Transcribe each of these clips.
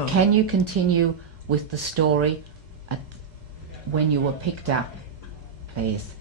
Oh. Can you continue with the story when you were picked up, please?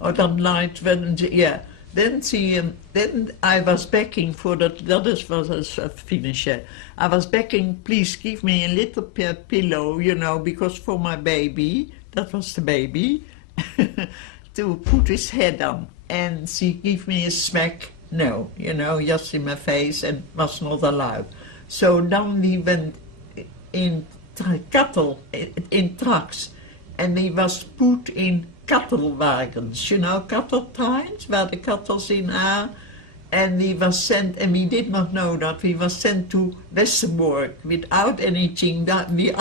Oh, that night when, then I was begging for that was a finish. I was begging, please give me a little pillow, you know, because for my baby, that was the baby, to put his head on. And she gave me a smack, no, you know, just in my face, and was not allowed. So then we went in cattle, in trucks, and he was put in cattle wagons, you know, cattle trains where the cattle's in are, and we was sent, and we did not know that, we was sent to Westerbork without anything. That we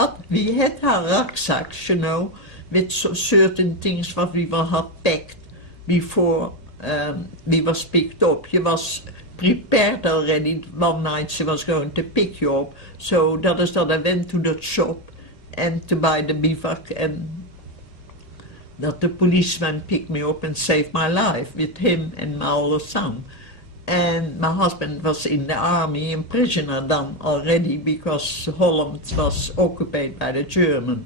had our rucksacks, you know, with certain things what we had packed before we was picked up. You was prepared already. One night she was going to pick you up, so that is that I went to the shop and to buy the bivak, and that the policeman picked me up and saved my life with him and my older son. And my husband was in the army, a prisoner then already, because Holland was occupied by the German.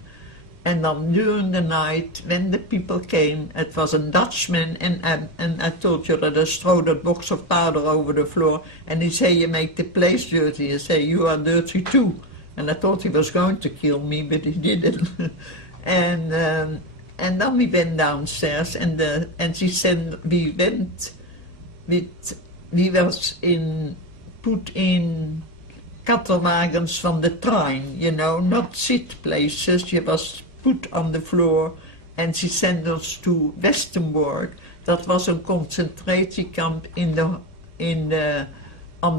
And then during the night, when the people came, it was a Dutchman, and I told you that I threw that box of powder over the floor, and he said, you make the place dirty. He said, you are dirty too. And I thought he was going to kill me, but he didn't. And then we went downstairs, and she said we went with, we was put in cattle wagons from the train, you know, not sit places. You was put on the floor, and she sent us to Westerbork. That was a concentration camp on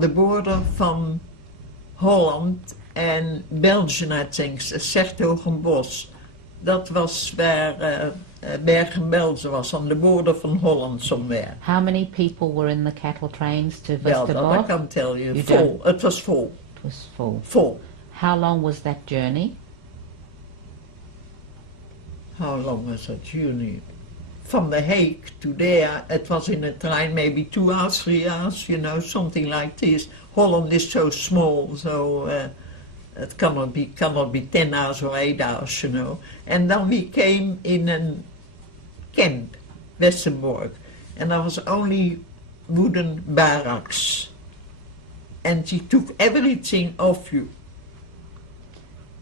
the border from Holland and Belgium, I think, Sertogenbos. That was where Bergen-Belsen was, on the border from Holland somewhere. How many people were in the cattle trains to Well, Westerbork? that I can't tell you. Full. It was full. It was full. Full. How long was that journey? How long was that journey? From The Hague to there, it was in a train maybe 2 hours, 3 hours, you know, something like this. Holland is so small, so it cannot be 10 hours or 8 hours, you know. And then we came in a camp, Westerbork, and there was only wooden barracks. And she took everything off you.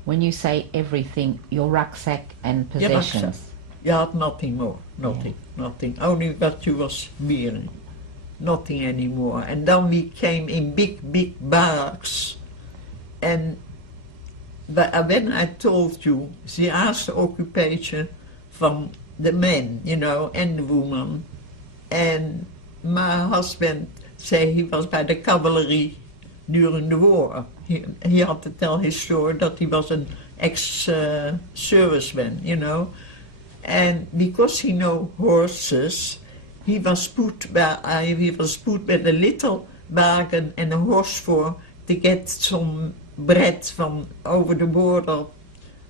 When you say everything, your rucksack and possessions? Your rucksack. You had nothing more, nothing, nothing. Only what you was wearing, nothing anymore. And then we came in big barracks. And when I told you, she asked the occupation from the men, you know, and the woman. And my husband said he was by the cavalry during the war. He had to tell his story that he was an ex-serviceman, you know. And because he know horses, he was put with a little wagon and a horse for to get some bread from over the border.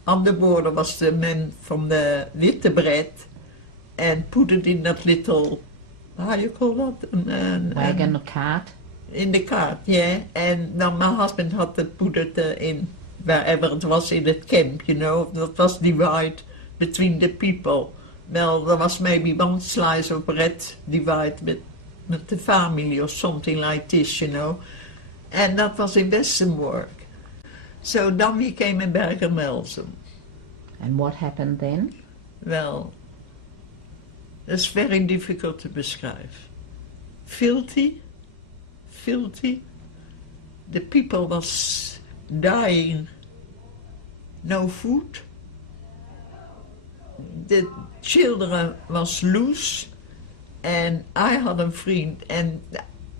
On the border was the man from the witte bread, and put it in that little, how you call that? Wagon or cart? In the cart, yeah. And then my husband had to put it in wherever it was in the camp, you know. That was divided between the people. Well, there was maybe one slice of bread divided with the family or something like this, you know. And that was in Westerbork. So then we came in Bergen-Belsen. And what happened then? Well, it's very difficult to describe. Filthy. The people was dying. No food. The children was loose. And I had a friend, and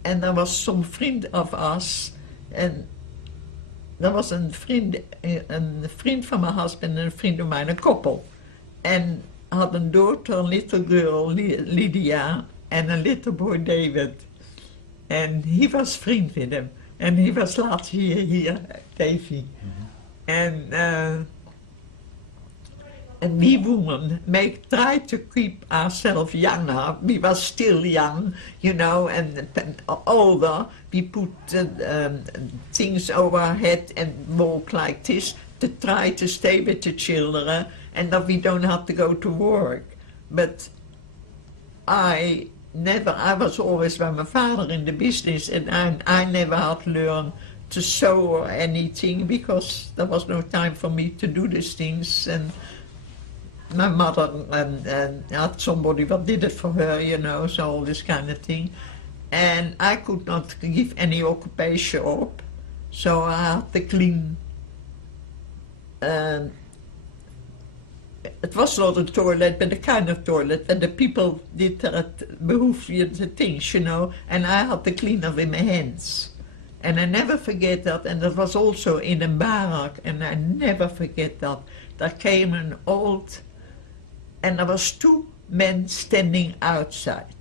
there was some friend of us, and there was a friend van my husband and a friend of mine, a couple. And had a daughter, a little girl, Lydia, and a little boy, David. And he was friend with him. And he was last year here, Davy. Mm-hmm. and we women try to keep ourselves younger. We were still young, you know, and older. We put things over our head and walk like this to try to stay with the children and that we don't have to go to work. But I was always by my father in the business, and I never had learned to sew or anything because there was no time for me to do these things. And my mother had somebody that did it for her, you know, so all this kind of thing. And I could not give any occupation up, so I had to clean. It was not a toilet, but a kind of toilet, and the people did that behoeftige things, you know, and I had to clean them with my hands. And I never forget that, and that was also in a barrack, and I never forget that. There came an old, and there was 2 men standing outside.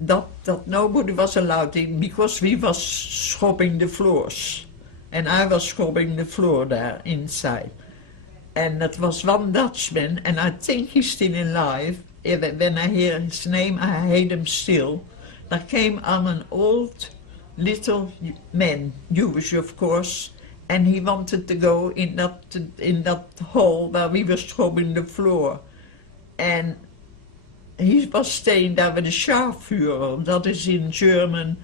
That nobody was allowed in, because we was scrubbing the floors. And I was scrubbing the floor there inside. And that was one Dutchman, and I think he's still alive. When I hear his name, I hate him still. There came on an old little man, Jewish of course, and he wanted to go in that hall where we were scrubbing the floor. And he was staying there with a Scharführer, that is in German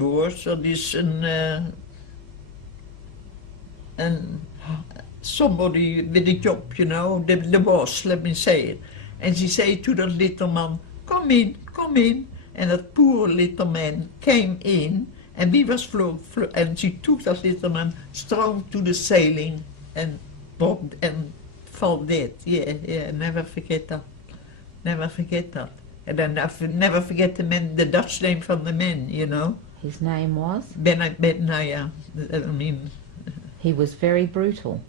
word, that is somebody with a job, you know, the boss, let me say it. And she said to that little man, come in. And that poor little man came in, and we was and she took that little man strong to the ceiling and fell dead. Yeah, never forget that. Never forget that. And then I never forget the Dutch name from the man, you know. His name was? Benaya. I mean... He was very brutal.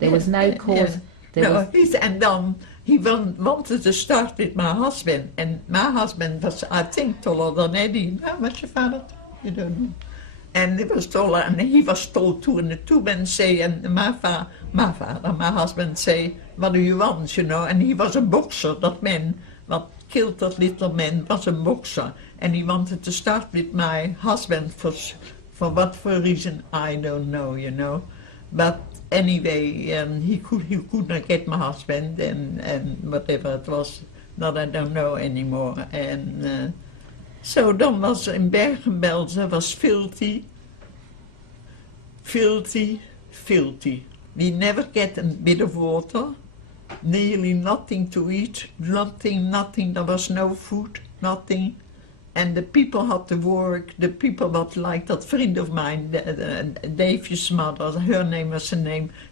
There was no cause... And then he wanted to start with my husband, and my husband was, I think, taller than Eddie. How much your father? You don't know. And he was taller, and he was tall too, and the 2 men say, and my husband say, what do you want, you know? And he was a boxer, that man, that killed that little man, was a boxer. And he wanted to start with my husband for what for reason, I don't know, you know. But anyway, he could not get my husband, and whatever it was, that I don't know anymore. And so then was in Bergen-Belsen was filthy. We never get a bit of water, nearly nothing to eat, nothing. There was no food, nothing. And the people had to work, the people that like that friend of mine, Dave's mother, her name was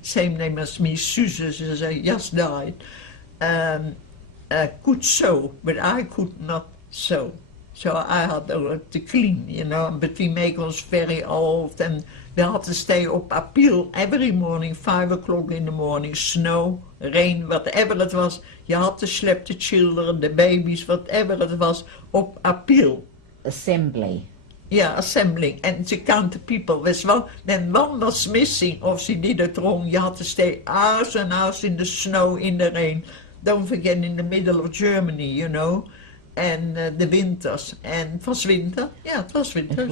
same name as me, Suze, she just died, could sew, but I could not sew. So I had to clean, you know, but we make us very old, and we had to stay up appeal every morning, 5 o'clock in the morning, snow, rain, whatever it was. You had to sleep the children, the babies, whatever it was, up appeal. Assembly. Yeah, assembling, and to count the people. Then one was missing, or she did it wrong, you had to stay hours and hours in the snow, in the rain. Don't forget, in the middle of Germany, you know. And the winters, and it was winter. Yeah, it was winter.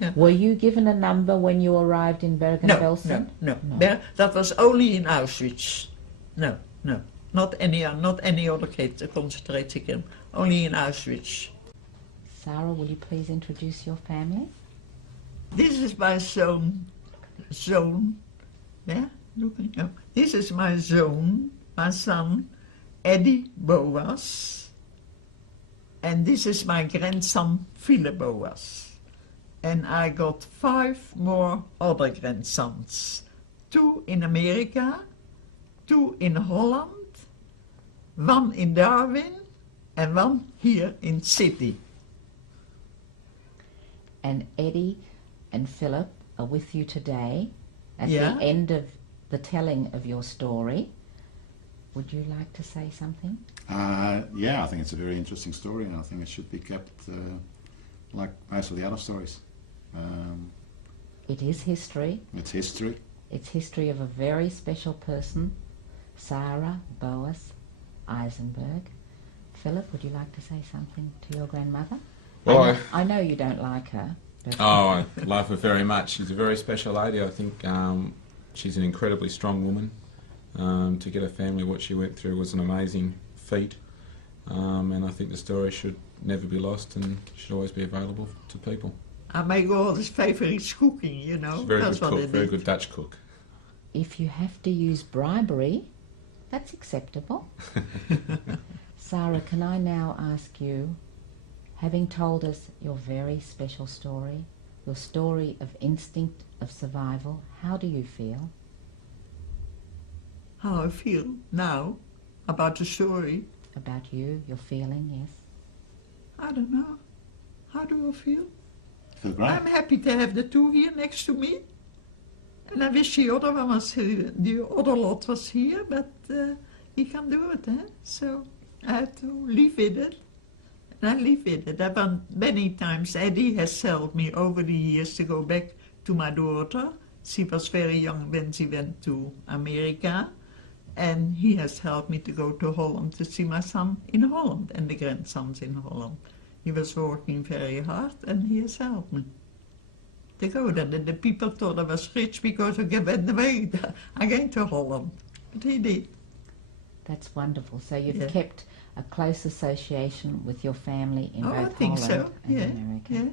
Yeah. Were you given a number when you arrived in Bergen-Belsen? No. That was only in Auschwitz. No, not any other concentration camp. Only in Auschwitz. Sara, will you please introduce your family? This is my son. Yeah, looking up. This is my son, Eddie Boas. And this is my grandson, Philip Boas. And I got 5 more other grandsons. 2 in America, 2 in Holland, 1 in Darwin, and 1 here in Sydney. And Eddie and Philip are with you today at the end of the telling of your story. Would you like to say something? Yeah, I think it's a very interesting story, and I think it should be kept like most of the other stories. It is history. It's history. It's history of a very special person, Sara Boas Eisenberg. Philip, would you like to say something to your grandmother? Well, I know you don't like her. But I love her very much. She's a very special lady. I think she's an incredibly strong woman. To get her family what she went through was an amazing feat. And I think the story should never be lost and should always be available to people. I make all his favourite cooking, you know. She's a very That's good what cook, I very did. good Dutch cook. if you have to use bribery, that's acceptable. Sara, can I now ask you, having told us your very special story, your story of instinct of survival, how do you feel? How I feel now about the story, About you, your feeling, yes? I don't know. How do I feel? Feel great. I'm happy to have the two here next to me. And I wish the other one was here, the other lot was here, but he can't do it, eh? So I have to live with it. And I live with it. I've done many times. Eddie has helped me over the years to go back to my daughter. She was very young when she went to America. And he has helped me to go to Holland to see my son in Holland and the grandsons in Holland. He was working very hard and he has helped me to go there. And the people thought I was rich because I went away again to Holland. But he did. That's wonderful. So you've Yeah. kept a close association with your family in Oh, I both think Holland so. and Yeah, America. yeah, yeah.